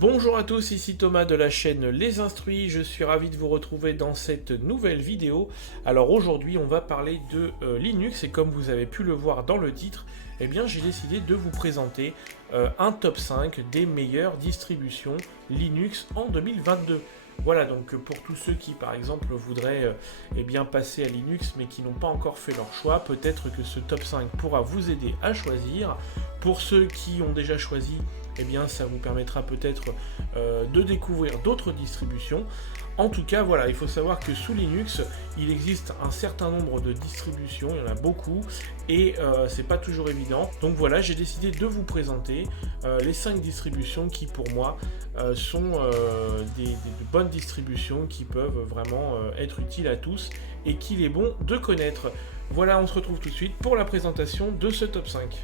Bonjour à tous, ici Thomas de la chaîne Les Instruits, je suis ravi de vous retrouver dans cette nouvelle vidéo. Alors aujourd'hui on va parler de Linux et comme vous avez pu le voir dans le titre, eh bien j'ai décidé de vous présenter un top 5 des meilleures distributions Linux en 2022. Voilà, donc pour tous ceux qui par exemple voudraient eh bien, passer à Linux mais qui n'ont pas encore fait leur choix, peut-être que ce top 5 pourra vous aider à choisir. Pour ceux qui ont déjà choisi, eh bien ça vous permettra peut-être de découvrir d'autres distributions. En tout cas, voilà, il faut savoir que sous Linux, il existe un certain nombre de distributions, il y en a beaucoup, et c'est pas toujours évident. Donc voilà, j'ai décidé de vous présenter les 5 distributions qui, pour moi, sont de bonnes distributions qui peuvent vraiment être utiles à tous et qu'il est bon de connaître. Voilà, on se retrouve tout de suite pour la présentation de ce top 5.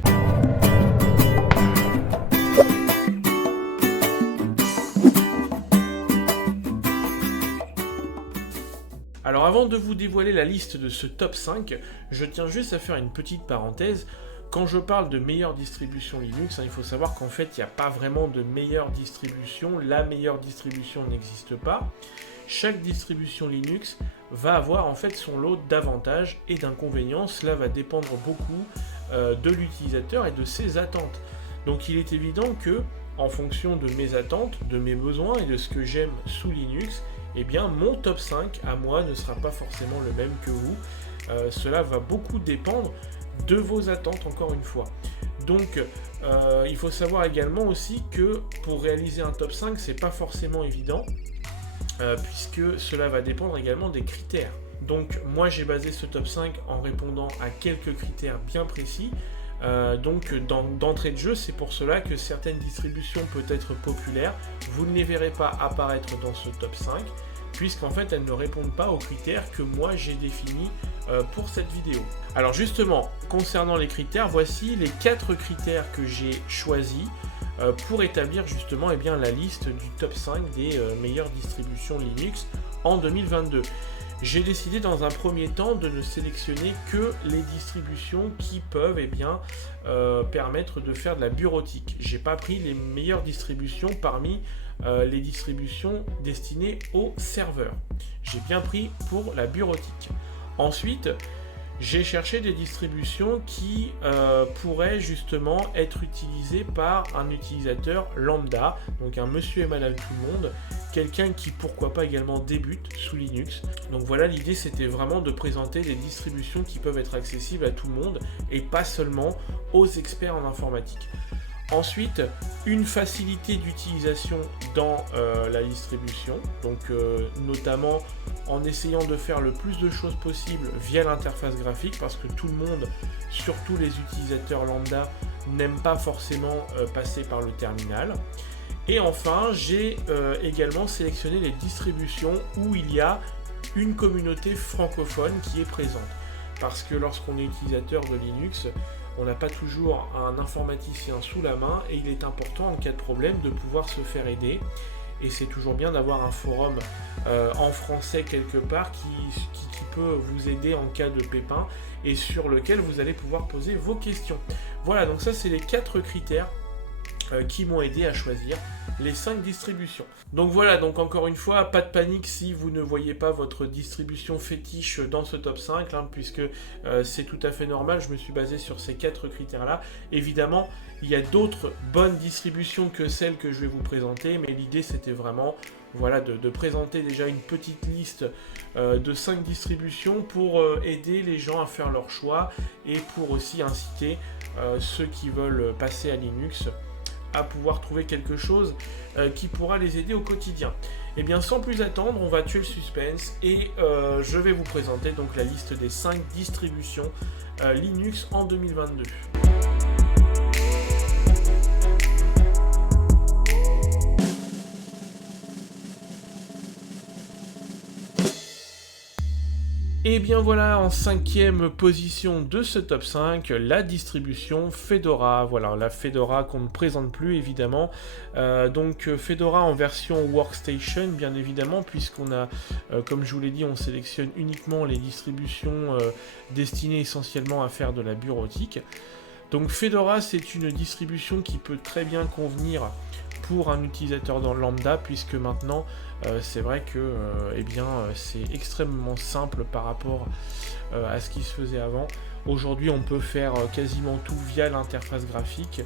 Alors avant de vous dévoiler la liste de ce top 5, je tiens juste à faire une petite parenthèse. Quand je parle de meilleure distribution Linux, il faut savoir qu'en fait, il n'y a pas vraiment de meilleure distribution. La meilleure distribution n'existe pas. Chaque distribution Linux va avoir en fait son lot d'avantages et d'inconvénients. Cela va dépendre beaucoup de l'utilisateur et de ses attentes. Donc il est évident que, en fonction de mes attentes, de mes besoins et de ce que j'aime sous Linux, eh bien mon top 5 à moi ne sera pas forcément le même que vous. Cela va beaucoup dépendre de vos attentes encore une fois. Donc il faut savoir également aussi que pour réaliser un top 5, c'est pas forcément évident puisque cela va dépendre également des critères. Donc moi j'ai basé ce top 5 en répondant à quelques critères bien précis. Donc d'entrée de jeu, c'est pour cela que certaines distributions peuvent être populaires, vous ne les verrez pas apparaître dans ce top 5 puisqu'en fait elles ne répondent pas aux critères que moi j'ai définis pour cette vidéo. Alors justement, concernant les critères, voici les 4 critères que j'ai choisis pour établir justement eh bien, la liste du top 5 des meilleures distributions Linux en 2022. J'ai décidé dans un premier temps de ne sélectionner que les distributions qui peuvent eh bien, permettre de faire de la bureautique. J'ai pas pris les meilleures distributions parmi les distributions destinées aux serveurs. J'ai bien pris pour la bureautique. Ensuite, j'ai cherché des distributions qui pourraient justement être utilisées par un utilisateur lambda, donc un monsieur et madame tout le monde, quelqu'un qui pourquoi pas également débute sous Linux. Donc voilà, l'idée c'était vraiment de présenter des distributions qui peuvent être accessibles à tout le monde et pas seulement aux experts en informatique. Ensuite, une facilité d'utilisation dans la distribution, donc notamment en essayant de faire le plus de choses possible via l'interface graphique, parce que tout le monde, surtout les utilisateurs lambda, n'aiment pas forcément passer par le terminal. Et enfin, j'ai également sélectionné les distributions où il y a une communauté francophone qui est présente. Parce que lorsqu'on est utilisateur de Linux, on n'a pas toujours un informaticien sous la main et il est important en cas de problème de pouvoir se faire aider. Et c'est toujours bien d'avoir un forum en français quelque part qui peut vous aider en cas de pépin et sur lequel vous allez pouvoir poser vos questions. Voilà, donc ça c'est les 4 critères qui m'ont aidé à choisir les 5 distributions. Donc voilà, donc encore une fois, pas de panique si vous ne voyez pas votre distribution fétiche dans ce top 5, puisque c'est tout à fait normal, je me suis basé sur ces 4 critères-là. Évidemment, il y a d'autres bonnes distributions que celles que je vais vous présenter, mais l'idée c'était vraiment voilà, de présenter déjà une petite liste de 5 distributions pour aider les gens à faire leur choix et pour aussi inciter ceux qui veulent passer à Linux à pouvoir trouver quelque chose qui pourra les aider au quotidien. Et bien sans plus attendre, on va tuer le suspense et je vais vous présenter donc la liste des 5 distributions Linux en 2022. Et bien voilà, en 5e position de ce top 5, la distribution Fedora. Voilà, la Fedora qu'on ne présente plus évidemment. Donc Fedora en version Workstation, bien évidemment, puisqu'on a, comme je vous l'ai dit, on sélectionne uniquement les distributions destinées essentiellement à faire de la bureautique. Donc Fedora, c'est une distribution qui peut très bien convenir pour un utilisateur dans lambda, puisque maintenant c'est vrai que c'est extrêmement simple par rapport à ce qui se faisait avant. Aujourd'hui on peut faire quasiment tout via l'interface graphique,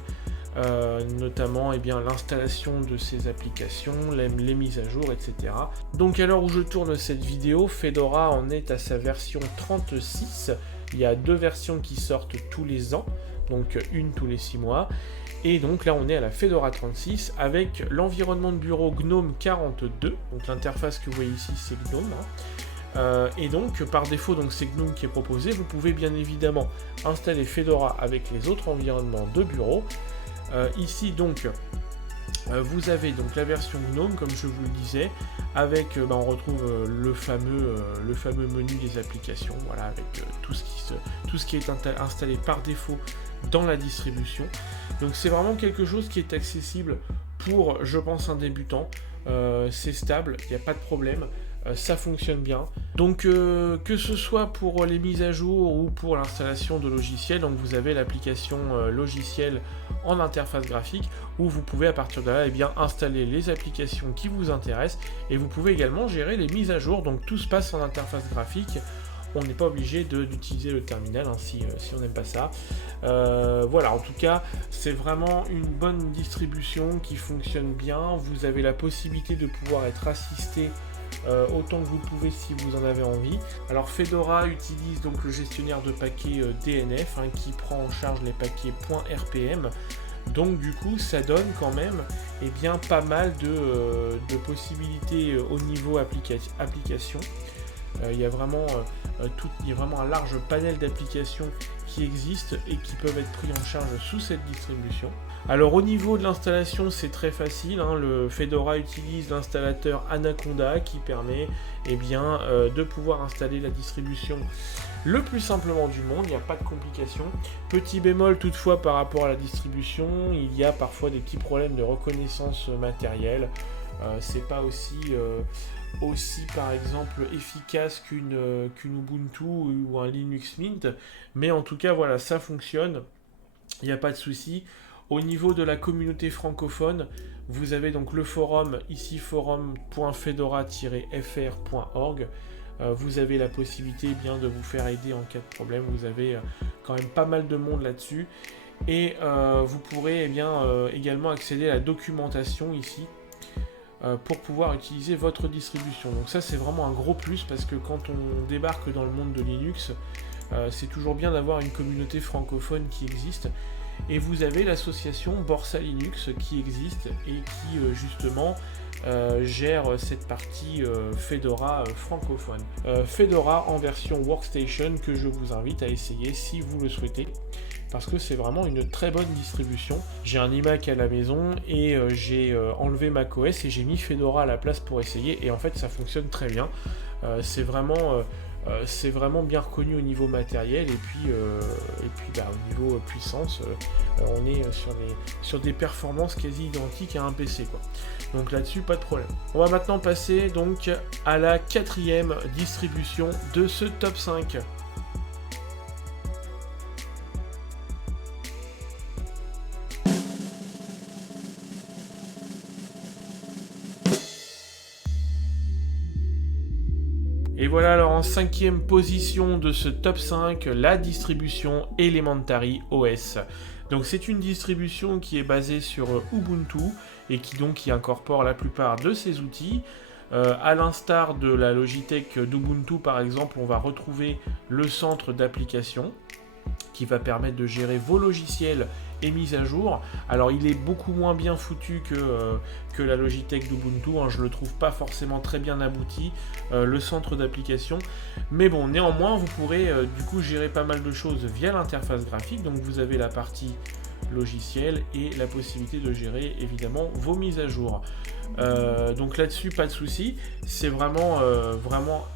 notamment l'installation de ces applications, les mises à jour, etc. Donc à l'heure où je tourne cette vidéo, Fedora en est à sa version 36. Il y a 2 versions qui sortent tous les ans, donc une tous les 6 mois. Et donc là on est à la Fedora 36 avec l'environnement de bureau GNOME 42. Donc l'interface que vous voyez ici c'est GNOME. Et donc par défaut c'est GNOME qui est proposé. Vous pouvez bien évidemment installer Fedora avec les autres environnements de bureau. Ici donc vous avez donc la version GNOME comme je vous le disais, avec on retrouve le fameux menu des applications, voilà, avec tout ce qui est installé par défaut dans la distribution. Donc c'est vraiment quelque chose qui est accessible pour, je pense, un débutant. C'est stable, il n'y a pas de problème. Ça fonctionne bien. Donc que ce soit pour les mises à jour ou pour l'installation de logiciels, donc vous avez l'application logiciel en interface graphique où vous pouvez à partir de là installer les applications qui vous intéressent, et vous pouvez également gérer les mises à jour. Donc tout se passe en interface graphique. On n'est pas obligé d'utiliser le terminal si on n'aime pas ça. Voilà, en tout cas, c'est vraiment une bonne distribution qui fonctionne bien. Vous avez la possibilité de pouvoir être assisté autant que vous pouvez si vous en avez envie. Alors Fedora utilise donc le gestionnaire de paquets DNF qui prend en charge les paquets .rpm. Donc du coup ça donne quand même pas mal de possibilités au niveau application. Il y a vraiment un large panel d'applications qui existent et qui peuvent être pris en charge sous cette distribution. Alors au niveau de l'installation, c'est très facile, le Fedora utilise l'installateur Anaconda qui permet de pouvoir installer la distribution le plus simplement du monde, il n'y a pas de complications. Petit bémol toutefois par rapport à la distribution, il y a parfois des petits problèmes de reconnaissance matérielle. C'est pas aussi par exemple efficace qu'une Ubuntu ou un Linux Mint, mais en tout cas voilà, ça fonctionne, il n'y a pas de souci. Au niveau de la communauté francophone, vous avez donc le forum, ici forum.fedora-fr.org. Vous avez la possibilité de vous faire aider en cas de problème. Vous avez quand même pas mal de monde là-dessus. Et vous pourrez également accéder à la documentation ici pour pouvoir utiliser votre distribution. Donc ça c'est vraiment un gros plus, parce que quand on débarque dans le monde de Linux, c'est toujours bien d'avoir une communauté francophone qui existe. Et vous avez l'association Borsa Linux qui existe et qui justement gère cette partie Fedora francophone. Fedora en version Workstation que je vous invite à essayer si vous le souhaitez, parce que c'est vraiment une très bonne distribution. J'ai un iMac à la maison et j'ai enlevé macOS et j'ai mis Fedora à la place pour essayer, et en fait ça fonctionne très bien. C'est vraiment bien reconnu au niveau matériel, et puis au niveau puissance, on est sur des performances quasi identiques à un PC, quoi. Donc là-dessus, pas de problème. On va maintenant passer donc à la 4e distribution de ce top 5. Et voilà, alors en 5e position de ce top 5, la distribution Elementary OS. Donc c'est une distribution qui est basée sur Ubuntu et qui incorpore la plupart de ses outils. À l'instar de la Logitech d'Ubuntu par exemple, on va retrouver le centre d'application qui va permettre de gérer vos logiciels et mises à jour. Alors il est beaucoup moins bien foutu que la Logitech d'Ubuntu, je le trouve pas forcément très bien abouti, le centre d'application, mais bon, néanmoins vous pourrez du coup gérer pas mal de choses via l'interface graphique. Donc vous avez la partie logiciel et la possibilité de gérer évidemment vos mises à jour. Donc là-dessus pas de souci, c'est vraiment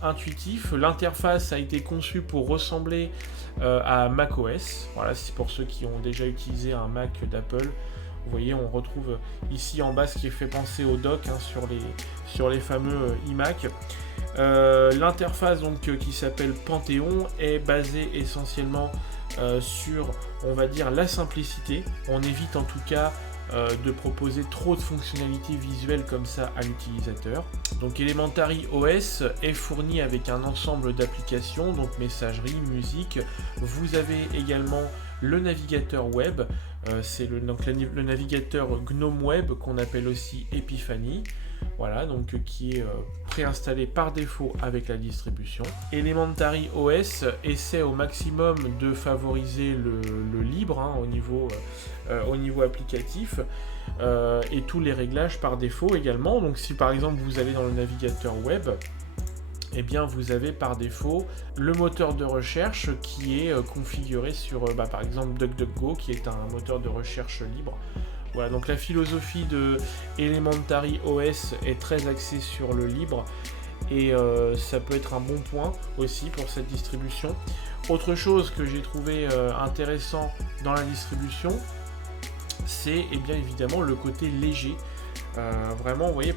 intuitif. L'interface a été conçue pour ressembler à macOS. Voilà, c'est pour ceux qui ont déjà utilisé un Mac d'Apple. Vous voyez, on retrouve ici en bas ce qui est fait penser au dock sur les fameux iMac. L'interface qui s'appelle Panthéon est basée essentiellement sur, on va dire, la simplicité. On évite en tout cas de proposer trop de fonctionnalités visuelles comme ça à l'utilisateur. Donc Elementary OS est fourni avec un ensemble d'applications, donc messagerie, musique. Vous avez également le navigateur web, c'est le navigateur GNOME Web qu'on appelle aussi Epiphany. Voilà, donc qui est préinstallé par défaut avec la distribution. Elementary OS essaie au maximum de favoriser le libre au niveau applicatif et tous les réglages par défaut également. Donc si par exemple vous allez dans le navigateur web, eh bien vous avez par défaut le moteur de recherche qui est configuré sur par exemple DuckDuckGo, qui est un moteur de recherche libre. Voilà, donc la philosophie de Elementary OS est très axée sur le libre et ça peut être un bon point aussi pour cette distribution. Autre chose que j'ai trouvé intéressant dans la distribution, c'est bien évidemment le côté léger. Vraiment, vous voyez,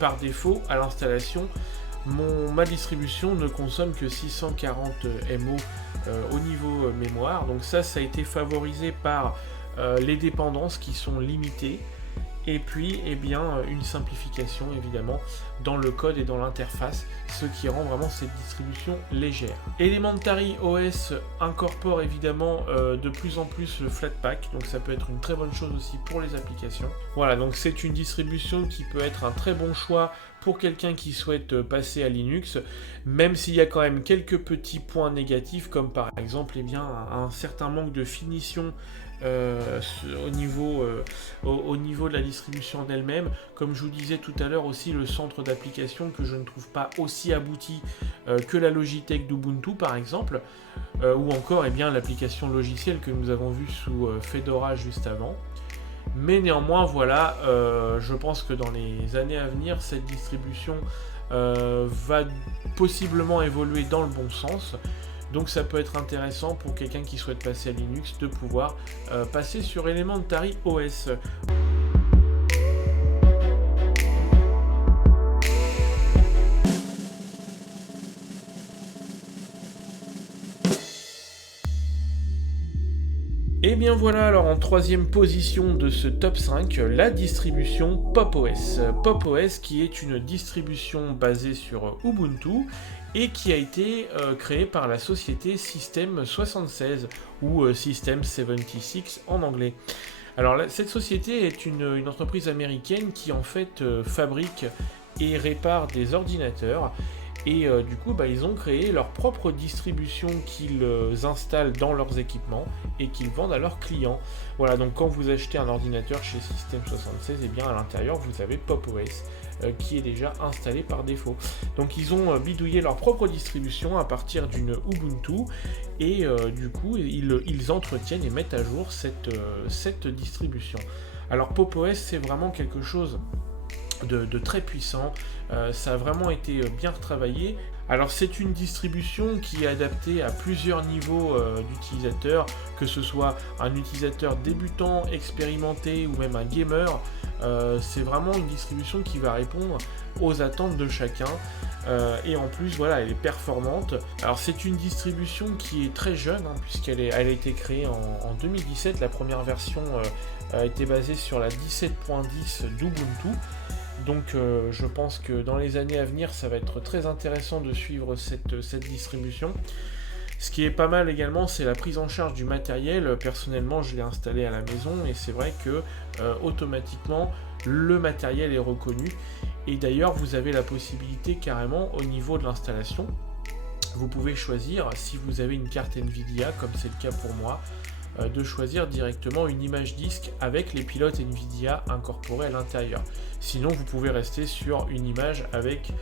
par défaut, à l'installation, ma distribution ne consomme que 640 MO au niveau mémoire. Donc ça a été favorisé par les dépendances qui sont limitées et puis une simplification évidemment dans le code et dans l'interface, ce qui rend vraiment cette distribution légère. Elementary OS incorpore évidemment de plus en plus le Flatpak, donc ça peut être une très bonne chose aussi pour les applications. Voilà, donc c'est une distribution qui peut être un très bon choix pour quelqu'un qui souhaite passer à Linux, même s'il y a quand même quelques petits points négatifs, comme par exemple un certain manque de finition au niveau de la distribution en elle-même. Comme je vous disais tout à l'heure aussi, le centre d'application que je ne trouve pas aussi abouti que la Logitech d'Ubuntu par exemple, ou encore l'application logicielle que nous avons vue sous Fedora juste avant. Mais néanmoins, voilà, je pense que dans les années à venir, cette distribution va possiblement évoluer dans le bon sens. Donc ça peut être intéressant pour quelqu'un qui souhaite passer à Linux de pouvoir passer sur Elementary OS. Et bien voilà, alors en troisième position de ce top 5, la distribution PopOS. PopOS qui est une distribution basée sur Ubuntu et qui a été créée par la société System76 ou System76 en anglais. Alors cette société est une entreprise américaine qui en fait fabrique et répare des ordinateurs. Et du coup, ils ont créé leur propre distribution qu'ils installent dans leurs équipements et qu'ils vendent à leurs clients. Voilà, donc quand vous achetez un ordinateur chez System76, à l'intérieur, vous avez PopOS qui est déjà installé par défaut. Donc ils ont bidouillé leur propre distribution à partir d'une Ubuntu et du coup, ils entretiennent et mettent à jour cette distribution. Alors PopOS, c'est vraiment quelque chose de très puissant, ça a vraiment été bien retravaillé. Alors c'est une distribution qui est adaptée à plusieurs niveaux d'utilisateurs, que ce soit un utilisateur débutant, expérimenté ou même un gamer. C'est vraiment une distribution qui va répondre aux attentes de chacun et en plus voilà, elle est performante. Alors c'est une distribution qui est très jeune puisqu'elle a été créée en 2017. La première version a été basée sur la 17.10 d'Ubuntu. Donc je pense que dans les années à venir, ça va être très intéressant de suivre cette distribution. Ce qui est pas mal également, c'est la prise en charge du matériel. Personnellement, je l'ai installé à la maison et c'est vrai que automatiquement, le matériel est reconnu. Et d'ailleurs, vous avez la possibilité carrément au niveau de l'installation. Vous pouvez choisir, si vous avez une carte Nvidia, comme c'est le cas pour moi, de choisir directement une image disque avec les pilotes Nvidia incorporés à l'intérieur. Sinon, vous pouvez rester sur une image avec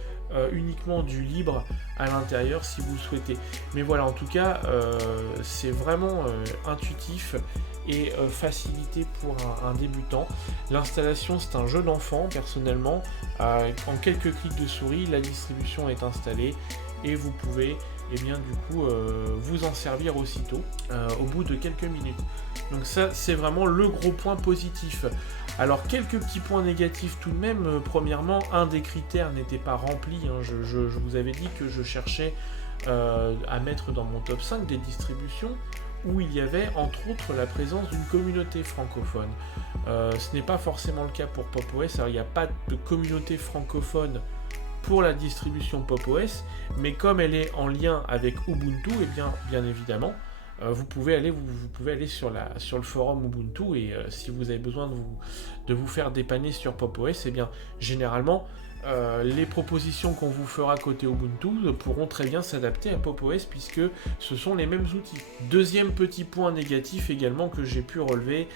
uniquement du libre à l'intérieur si vous le souhaitez. Mais voilà, en tout cas, c'est vraiment intuitif et facilité pour un débutant. L'installation, c'est un jeu d'enfant, personnellement. En quelques clics de souris, la distribution est installée et vous pouvez vous en servir aussitôt au bout de quelques minutes. Donc ça, c'est vraiment le gros point positif. Alors quelques petits points négatifs tout de même. Premièrement, un des critères n'était pas rempli. Je vous avais dit que je cherchais à mettre dans mon top 5 des distributions où il y avait entre autres la présence d'une communauté francophone. Ce n'est pas forcément le cas pour PopOS, alors il n'y a pas de communauté francophone pour la distribution PopOS, mais comme elle est en lien avec Ubuntu, et bien évidemment, vous pouvez aller sur le forum Ubuntu et si vous avez besoin de vous faire dépanner sur PopOS, et bien généralement les propositions qu'on vous fera côté Ubuntu pourront très bien s'adapter à PopOS puisque ce sont les mêmes outils. Deuxième petit point négatif également que j'ai pu relever,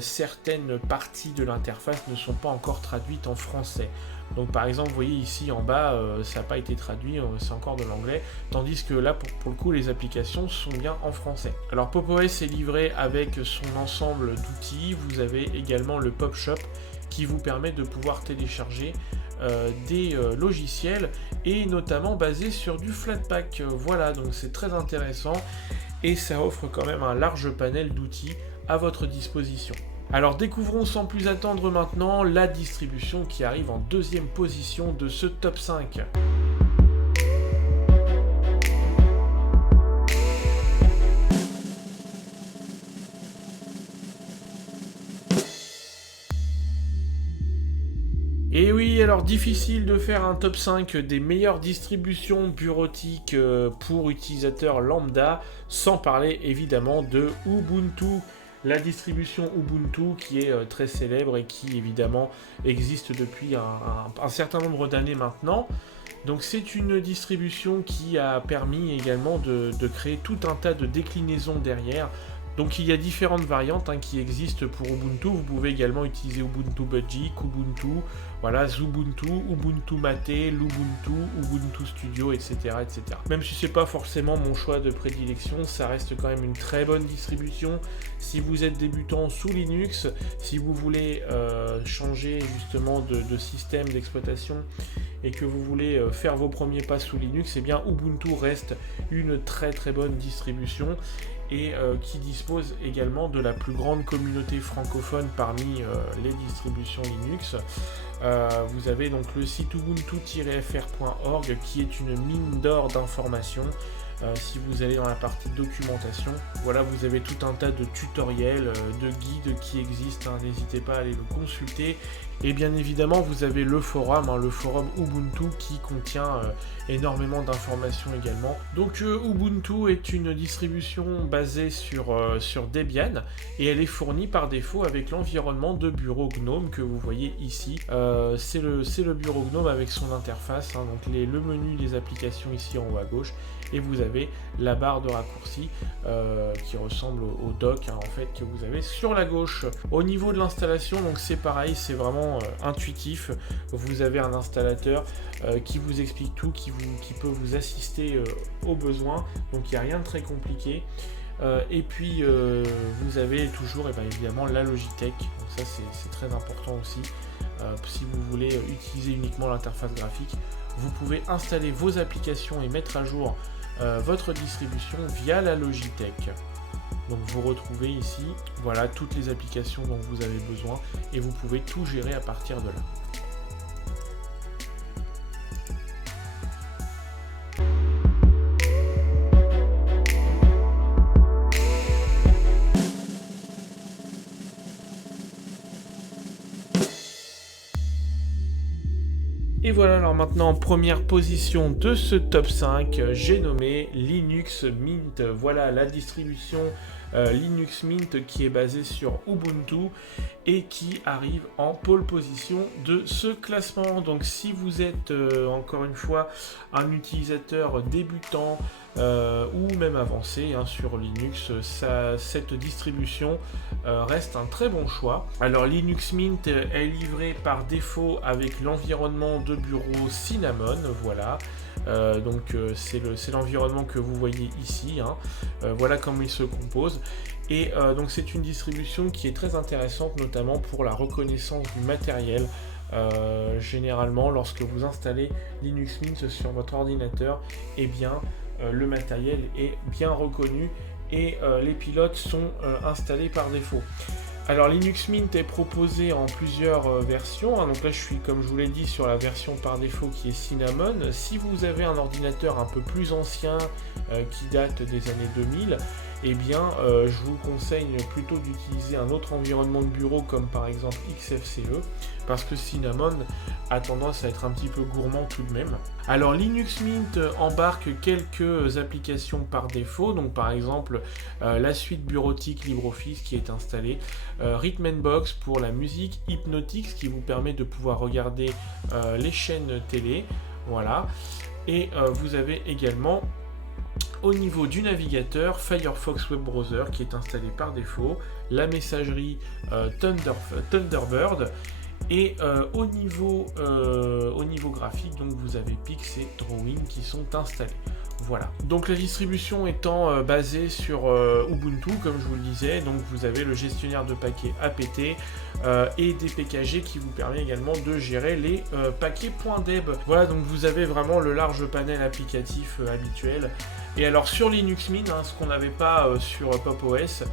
certaines parties de l'interface ne sont pas encore traduites en français. Donc par exemple, vous voyez ici en bas, ça n'a pas été traduit, c'est encore de l'anglais, tandis que là, pour le coup, les applications sont bien en français. Alors PopOS est livré avec son ensemble d'outils, vous avez également le PopShop qui vous permet de pouvoir télécharger des logiciels et notamment basés sur du Flatpak. Voilà, donc c'est très intéressant et ça offre quand même un large panel d'outils à votre disposition. Alors découvrons sans plus attendre maintenant la distribution qui arrive en deuxième position de ce top 5. Et oui, alors difficile de faire un top 5 des meilleures distributions bureautiques pour utilisateurs lambda, sans parler évidemment de Ubuntu. La distribution Ubuntu qui est très célèbre et qui évidemment existe depuis un certain nombre d'années maintenant. Donc c'est une distribution qui a permis également de créer tout un tas de déclinaisons derrière. Donc il y a différentes variantes qui existent pour Ubuntu. Vous pouvez également utiliser Ubuntu Budgie, Kubuntu, voilà, Xubuntu, Ubuntu Mate, Lubuntu, Ubuntu Studio, etc., etc. Même si c'est pas forcément mon choix de prédilection, ça reste quand même une très bonne distribution. Si vous êtes débutant sous Linux, si vous voulez changer justement de système d'exploitation et que vous voulez faire vos premiers pas sous Linux, eh bien Ubuntu reste une très très bonne distribution et qui dispose également de la plus grande communauté francophone parmi les distributions Linux. Vous avez donc le site ubuntu-fr.org qui est une mine d'or d'informations. Si vous allez dans la partie documentation, voilà, vous avez tout un tas de tutoriels, de guides qui existent, n'hésitez pas à aller le consulter. Et bien évidemment, vous avez le forum Ubuntu qui contient énormément d'informations également. Donc Ubuntu est une distribution basée sur Debian et elle est fournie par défaut avec l'environnement de bureau GNOME que vous voyez ici. C'est le bureau GNOME avec son interface, donc le menu des applications ici en haut à gauche. Et vous avez la barre de raccourci qui ressemble au dock en fait que vous avez sur la gauche. Au niveau de l'installation, donc c'est pareil, c'est vraiment intuitif. Vous avez un installateur qui vous explique tout, qui peut vous assister aux besoins. Donc il n'y a rien de très compliqué. Et puis vous avez toujours évidemment la Logitech. Donc ça c'est très important aussi. Si vous voulez utiliser uniquement l'interface graphique, vous pouvez installer vos applications et mettre à jour votre distribution via la Logitech. Donc vous retrouvez ici, voilà, toutes les applications dont vous avez besoin et vous pouvez tout gérer à partir de là. Et voilà, alors maintenant en première position de ce top 5, j'ai nommé Linux Mint. Voilà la distribution Linux Mint qui est basée sur Ubuntu et qui arrive en pole position de ce classement. Donc si vous êtes encore une fois un utilisateur débutant ou même avancé sur Linux, cette distribution reste un très bon choix. Alors Linux Mint est livré par défaut avec l'environnement de bureau Cinnamon, voilà. C'est l'environnement que vous voyez ici, voilà comment il se compose. Et donc c'est une distribution qui est très intéressante, notamment pour la reconnaissance du matériel. Généralement, lorsque vous installez Linux Mint sur votre ordinateur, eh bien le matériel est bien reconnu et les pilotes sont installés par défaut. Alors Linux Mint est proposé en plusieurs versions, donc là je suis, comme je vous l'ai dit, sur la version par défaut qui est Cinnamon. Si vous avez un ordinateur un peu plus ancien qui date des années 2000, eh bien je vous conseille plutôt d'utiliser un autre environnement de bureau comme par exemple XFCE, parce que Cinnamon a tendance à être un petit peu gourmand tout de même. Alors Linux Mint embarque quelques applications par défaut, donc par exemple la suite bureautique LibreOffice qui est installée, Rhythmbox pour la musique, Hypnotix qui vous permet de pouvoir regarder les chaînes télé, voilà, et vous avez également au niveau du navigateur, Firefox Web Browser qui est installé par défaut, la messagerie Thunderbird, et au niveau graphique, donc vous avez Pix et Drawing qui sont installés. Voilà. Donc la distribution étant basée sur Ubuntu, comme je vous le disais, donc vous avez le gestionnaire de paquets apt et des PKG qui vous permet également de gérer les paquets .deb. Voilà, donc vous avez vraiment le large panel applicatif habituel. Et alors sur Linux Mint, ce qu'on n'avait pas sur PopOS,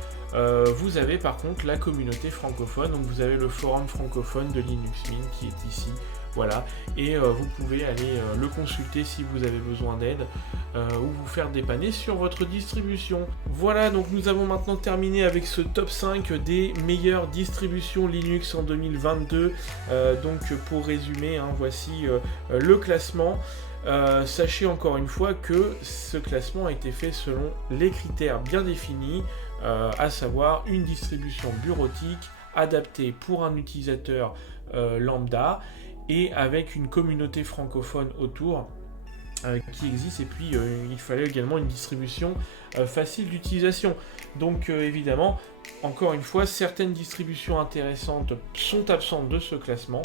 vous avez par contre la communauté francophone, donc vous avez le forum francophone de Linux Mint qui est ici, voilà, et vous pouvez aller le consulter si vous avez besoin d'aide ou vous faire dépanner sur votre distribution. Voilà, donc nous avons maintenant terminé avec ce top 5 des meilleures distributions Linux en 2022. Donc pour résumer, voici le classement. Sachez encore une fois que ce classement a été fait selon les critères bien définis, à savoir une distribution bureautique adaptée pour un utilisateur lambda et avec une communauté francophone autour qui existe, et puis il fallait également une distribution facile d'utilisation. Donc évidemment, encore une fois, certaines distributions intéressantes sont absentes de ce classement,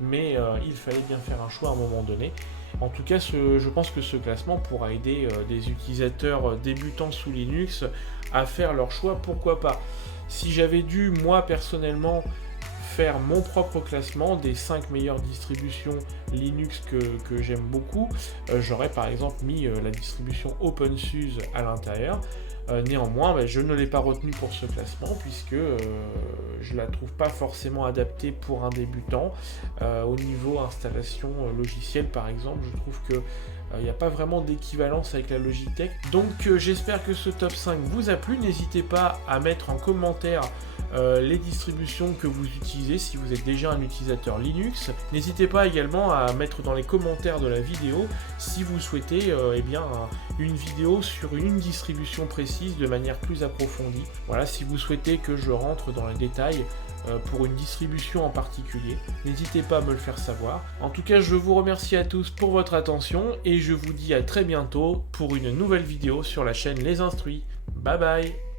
mais il fallait bien faire un choix à un moment donné. En tout cas, je pense que ce classement pourra aider des utilisateurs débutants sous Linux à faire leur choix, pourquoi pas. Si j'avais dû, moi personnellement, faire mon propre classement des 5 meilleures distributions Linux que j'aime beaucoup, j'aurais par exemple mis la distribution OpenSUSE à l'intérieur. Néanmoins, je ne l'ai pas retenu pour ce classement puisque je la trouve pas forcément adaptée pour un débutant. Au niveau installation logicielle par exemple, je trouve que il n'y a pas vraiment d'équivalence avec la Logitech. Donc j'espère que ce top 5 vous a plu. N'hésitez pas à mettre en commentaire les distributions que vous utilisez si vous êtes déjà un utilisateur Linux. N'hésitez pas également à mettre dans les commentaires de la vidéo si vous souhaitez une vidéo sur une distribution précise de manière plus approfondie. Voilà, si vous souhaitez que je rentre dans les détails pour une distribution en particulier, n'hésitez pas à me le faire savoir. En tout cas, je vous remercie à tous pour votre attention et je vous dis à très bientôt pour une nouvelle vidéo sur la chaîne Les Instruits. Bye bye.